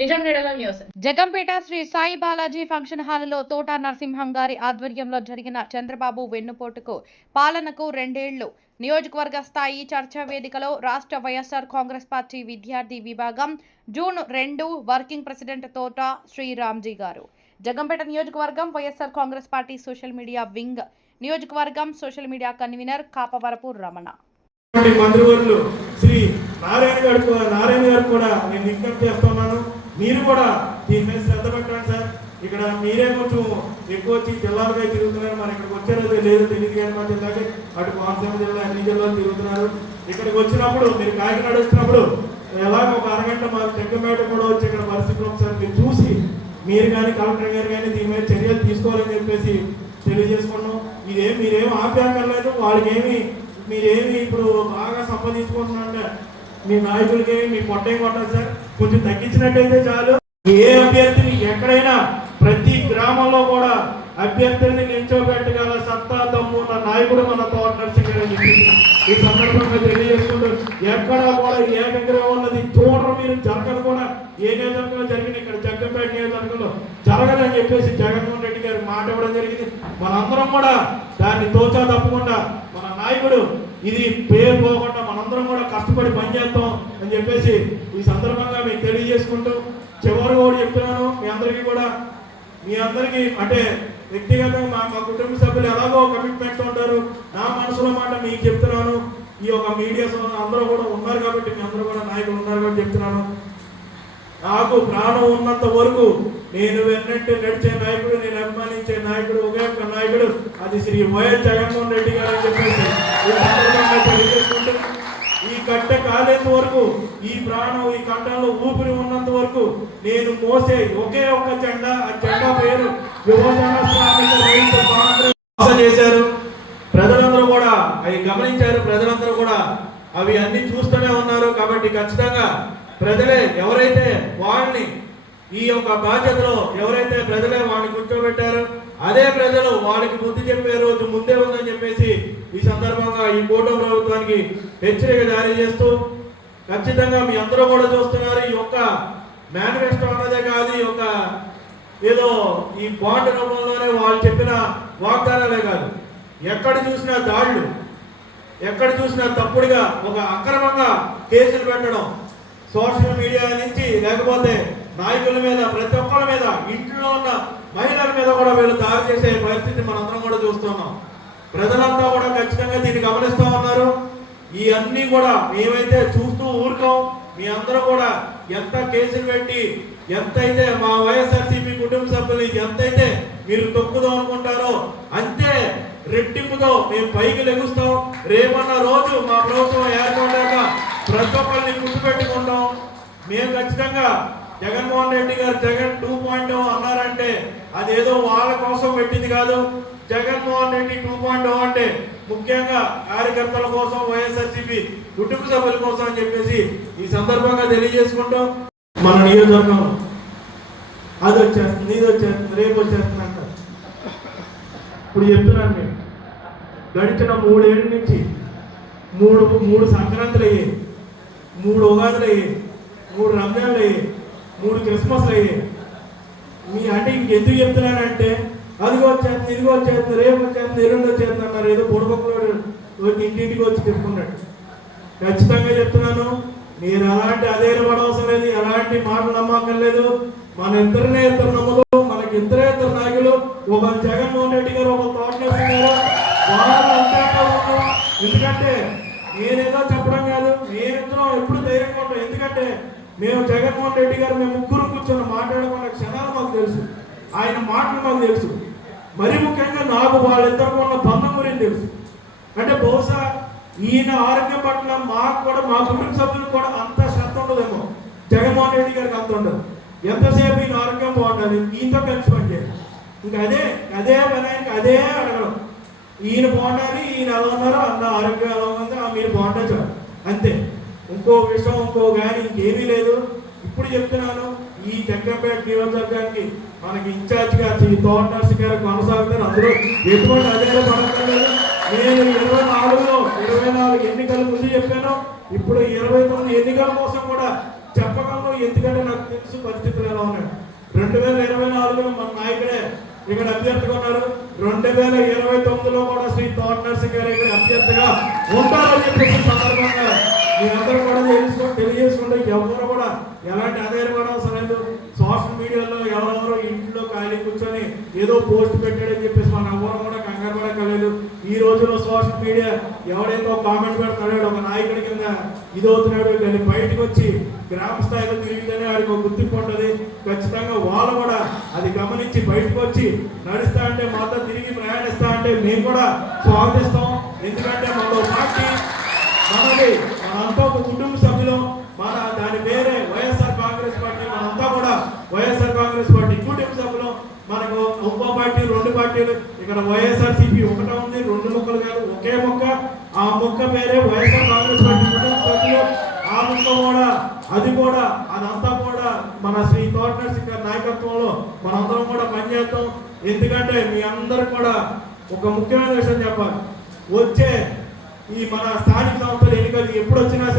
Jaggampeta Shri Sai Balaji function హాల్లో తోట నరసింహం గారి ఆధ్వర్యంలో జరిగిన చంద్రబాబు వెన్నుపోటుకు పాలనకు 2 ఏళ్లు నియోజకవర్గ స్థాయి చర్చా వేదికలో రాష్ట్ర వైఎస్ఆర్ కాంగ్రెస్ పార్టీ విద్యార్థి విభాగం జూన్ 2 వర్కింగ్ ప్రెసిడెంట్ తోట శ్రీరామ్జీ గారు. జగంపేట నియోజకవర్గం YSR Congress party social media wing నియోజకవర్గం social media convener Kapavarapu Ramana. మంత్రివర్యులు శ్రీ నారాయణ గారు కూడా నేను విజ్ఞప్తి చేస్తున్నాను, మీరు కూడా దీని మీద శ్రద్ధ పెట్టండి సార్. ఇక్కడ మీరే కొంచెం ఎక్కువ వచ్చి జిల్లాలుగా తిరుగుతున్నారు, మరి ఇక్కడికి వచ్చారో లేదో తెలియదు కానీ మా జిల్లాకి అటు కోనసీమ జిల్లా అన్ని జిల్లాలు తిరుగుతున్నారు. ఇక్కడికి వచ్చినప్పుడు మీరు కాకినాడ వచ్చినప్పుడు ఎలాగ ఒక అరగంట మాకు జగ్గంపేట కూడా వచ్చి ఇక్కడ పరిస్థితులు ఒకసారి మీరు చూసి మీరు కానీ కలెక్టర్ గారు కానీ దీని మీద చర్యలు తీసుకోవాలని చెప్పేసి తెలియజేసుకున్నాం. మీరేం ఆప్యాకర్లేదు, వాళ్ళకేమి మీరేమి ఇప్పుడు బాగా సంపాదించుకుంటున్నారంటే మీ నాయకులకేమి మీ పొట్టేం కొట్టాలి సార్, కొంచెం తగ్గించినట్టయితే చాలు. ఏ అభ్యర్థిని ఎక్కడైనా ప్రతి గ్రామంలో కూడా అభ్యర్థుల్ని నిల్చోబెట్టగల సత్తా దమ్ము ఉన్న నాయకుడు మన తోట నరసింహ గారు అని చెప్పి ఈ సందర్భంగా తెలియజేసుకుంటూ ఎక్కడ కూడా ఏకగ్రహం ఉన్నది చూడరు మీరు, జరగదు కూడా. ఏ నియోజకవర్గంలో జరిగిన ఇక్కడ జగ్గంపేట నియోజకవర్గంలో జరగదని చెప్పేసి జగన్మోహన్ రెడ్డి గారు మాట ఇవ్వడం జరిగింది. మనందరం కూడా దాన్ని తోచా తప్పకుండా మన నాయకుడు ఇది పేరు పోకుండా మనందరం కూడా కష్టపడి పనిచేస్తాం అని చెప్పేసి ఈ సందర్భంగా మీకు తెలియజేసుకుంటూ చివరి కూడా చెప్తున్నాను, మీ అందరికీ అంటే వ్యక్తిగతంగా మా కుటుంబ సభ్యులు ఎలాగో కమిట్మెంట్ ఉంటారు. నా మనసులో మాట మీకు చెప్తున్నాను, ఈ యొక్క మీడియా అందరూ కూడా ఉన్నారు కాబట్టి మీ అందరూ కూడా నాయకులు ఉన్నారు కాబట్టి చెప్తున్నాను. నాకు ప్రాణం ఉన్నంత వరకు నేను వెన్నట్టు నడిచే నాయకుడు, నేను అభిమానించే నాయకుడు, ఒకే ఒక్క నాయకుడు, అది శ్రీ వైఎస్ జగన్మోహన్ రెడ్డి గారు అని చెప్పేసి తెలియజేసుకుంటూ ఈ కట్టె కాలేంత వరకు, ఈ ప్రాణం ఈ కంఠంలో ఊపిరి ఉన్నంత వరకు నేను మోసే ఒకే ఒక్క జెండా, ఆ జెండా పేరు యువజన శ్రామిక రైతు కాంగ్రెస్ చేశారు. ప్రజలందరూ కూడా అవి గమనించారు, ప్రజలందరూ కూడా అవి అన్ని చూస్తూనే ఉన్నారు. కాబట్టి ఖచ్చితంగా ప్రజలే ఎవరైతే వాళ్ళని ఈ యొక్క బాధ్యతలో ఎవరైతే ప్రజలే వాళ్ళని కూర్చోబెట్టారో అదే ప్రజలు వాళ్ళకి బుద్ధి చెప్పే రోజు ముందే ఉందని చెప్పేసి ఈ సందర్భంగా ఈ కూటమి ప్రభుత్వానికి హెచ్చరిక జారీ చేస్తూ, ఖచ్చితంగా మీ అందరూ కూడా చూస్తున్నారు, ఈ యొక్క మేనిఫెస్టో అన్నదే కాదు, ఈ యొక్క ఏదో ఈ బాండ్ రూపంలోనే వాళ్ళు చెప్పిన వాగ్దానాలే కాదు, ఎక్కడ చూసినా దాడులు, ఎక్కడ చూసినా తప్పుడుగా ఒక అక్రమంగా కేసులు పెట్టడం, సోషల్ మీడియా నుంచి లేకపోతే నాయకుల మీద, ప్రతి ఒక్కరి మీద, ఇంట్లో ఉన్న మహిళల మీద కూడా వీళ్ళు దాడి చేసే పరిస్థితి మనందరం కూడా చూస్తున్నాం. ప్రజలంతా కూడా ఖచ్చితంగా దీన్ని గమనిస్తూ ఉన్నారు. ఈ అన్నీ కూడా మేమైతే చూస్తూ ఊరుకోం. మీ అందరూ కూడా ఎంత కేసులు పెట్టి ఎంతైతే మా వైఎస్ఆర్సీపీ కుటుంబ సభ్యులు ఎంతైతే మీరు తొక్కుదాం అనుకుంటారో అంతే రెట్టింపుతో మేము పైకి లెగుస్తాం. రేపన్న రోజు మా ప్రభుత్వం ఏర్పడ్డాక ప్రతి ఒక్కరిని గుర్తుపెట్టుకుంటాం. మేము ఖచ్చితంగా జగన్మోహన్ రెడ్డి గారు జగన్ 2.0 అన్నారంటే అదేదో వాళ్ళ కోసం పెట్టింది కాదు. జగన్మోహన్ రెడ్డి 2.0 అంటే ముఖ్యంగా కార్యకర్తల కోసం, వైఎస్ఆర్సీపీ కుటుంబ సభ్యుల కోసం అని చెప్పేసి ఈ సందర్భంగా తెలియజేసుకుంటాం. మన నియోజకవర్గం అది వచ్చేస్తుంది, ఇది వచ్చేస్తుంది, రేపు వచ్చేస్తుంది అంట. ఇప్పుడు చెప్తున్నాను, నేను గడిచిన 3 ఏళ్ళ నుంచి మూడు సంక్రాంతులు అయ్యాయి, 3 ఉగాదులు అయ్యాయి, 3 రంజాన్లు అయ్యాయి, 3 క్రిస్మస్లు అయ్యాయి. మీ అంటే ఇంకెందుకు చెప్తున్నానంటే అదిగో వచ్చేస్తుంది, ఇదిగో వచ్చేస్తుంది, రేపు వచ్చేస్తుంది, ఎల్లుండి వచ్చేస్తుంది అన్నారు. ఏదో పొడపక్కలో ఇంటింటికి వచ్చి చెప్పుకున్నాడు. ఖచ్చితంగా చెప్తున్నాను, నేను అలాంటి అధైర్య పడవసరం లేదు, ఎలాంటి మాటలు నమ్మకం లేదు. మన ఇద్దరు నమ్ములు, మనకి ఇద్దరు నాయకులు, ఒక జగన్మోహన్ రెడ్డి గారు, ఒక తోట నరసింహ గారు, వాళ్ళు అంతా. ఎందుకంటే నేనేదో చెప్పడం కాదు, నేనిద్దరం ఎప్పుడు ధైర్యంగా ఉంటాం. ఎందుకంటే మేము జగన్మోహన్ రెడ్డి గారు మేము ముగ్గురు కూర్చొని మాట్లాడుకున్న క్షణాలు మాకు తెలుసు, ఆయన మాటలు మాకు తెలుసు. మరీ ముఖ్యంగా నాకు వాళ్ళిద్దరికి ఉన్న బంధం గురించి తెలుసు. అంటే బహుశా ఈయన ఆరోగ్యం పట్ల మాకు కూడా, మా కుటుంబ సభ్యులకు కూడా అంత శ్రద్ధ ఉండదేమో, జగన్మోహన్ రెడ్డి గారికి అంత ఉండదు. ఎంతసేపు ఈయన ఆరోగ్యం బాగుండాలి, ఈయనతో కలిసి పనిచేయాలి. ఇంకా అదే పని ఆయనకి అదే అడగడం, ఈయన బాగుండాలి, ఈయన ఎలా ఉన్నారో అన్న ఆరోగ్యం ఎలా ఉందో మీరు బాగుంటే చాలు, అంతే. ఇంకో విషయం ఇంకో కానీ ఇంకేమీ లేదు. ఇప్పుడు చెప్తున్నాను, ఈ జగ్గంపేట నియోజకవర్గానికి మనకి ఇన్ఛార్జిగా శ్రీ తోట నరసింహ గారు కొనసాగుతారు. అందులో ఎటువంటి అధైర్య పడక్కర్లేదు. నేను 24 ఎన్నికల ముందు చెప్పాను, ఇప్పుడు 29 ఎన్నికల కోసం కూడా చెప్పగలను, ఎందుకంటే నాకు తెలుసు పరిస్థితులు ఎలా ఉన్నాయి. 2024లో మన నాయకుడే ఇక్కడ అభ్యర్థిగా ఉన్నారు. 2029లో కూడా శ్రీ తోట నర్సింగ్ గారు ఇక్కడ అభ్యర్థిగా ఉంటారని చెప్పేసి సందర్భంగా మీ అందరూ కూడా తెలియజేసుకుంటే ఎవరు కూడా ఎలాంటి ఆధారం కూడా అవసరం లేదు. సోషల్ మీడియాలో ఎవరెవరో ఇంట్లో ఖాళీ కూర్చొని ఏదో పోస్ట్ పెట్టాడని చెప్పేసి మన ఎవరు కూడా కంగారు పడక్కర్లేదు. ఈ రోజుల్లో సోషల్ మీడియా ఎవడైతే కామెంట్ పెడుతున్నాడో ఒక నాయకుడి కింద ఇదవుతున్నాడు, కానీ బయటకు వచ్చి గ్రామ స్థాయిలో తిరిగితేనే వాడికి ఒక గుర్తింపు ఉంటుంది. ఖచ్చితంగా వాళ్ళు కూడా అది గమనించి బయటకు వచ్చి నడుస్తా అంటే మాతో తిరిగి ప్రయాణిస్తా అంటే మేము కూడా స్వాగతిస్తాం. ఎందుకంటే మనలో పార్టీ మనది, మనంతా ఒక కుటుంబ సభ్యులు. మన దాని పేరే వైఎస్ఆర్ కాంగ్రెస్ పార్టీ. మనంతా కూడా వైఎస్ఆర్ కాంగ్రెస్ పార్టీ కుటుంబ సభ్యులు. మనకు ఇంకో పార్టీ, 2 పార్టీలు. ఇక్కడ వైఎస్ఆర్సీపీ ఒకటే ఉంది, 2 ముక్కలు కాదు, ఒకే ముక్క. ఆ ముక్క పేరే వైఎస్ఆర్ కాంగ్రెస్ పార్టీ కుటుంబ సభ్యులు. ఆ ముక్క కూడా అదంతా కూడా మన శ్రీ తోట నర్సింగ్ గారి నాయకత్వంలో మనందరం కూడా పనిచేస్తాం. ఎందుకంటే మీ అందరూ కూడా ఒక ముఖ్యమైన విషయం చెప్పాలి. వచ్చే ఈ మన స్థానిక సంస్థల ఎన్నికలు ఎప్పుడు వచ్చినా సరే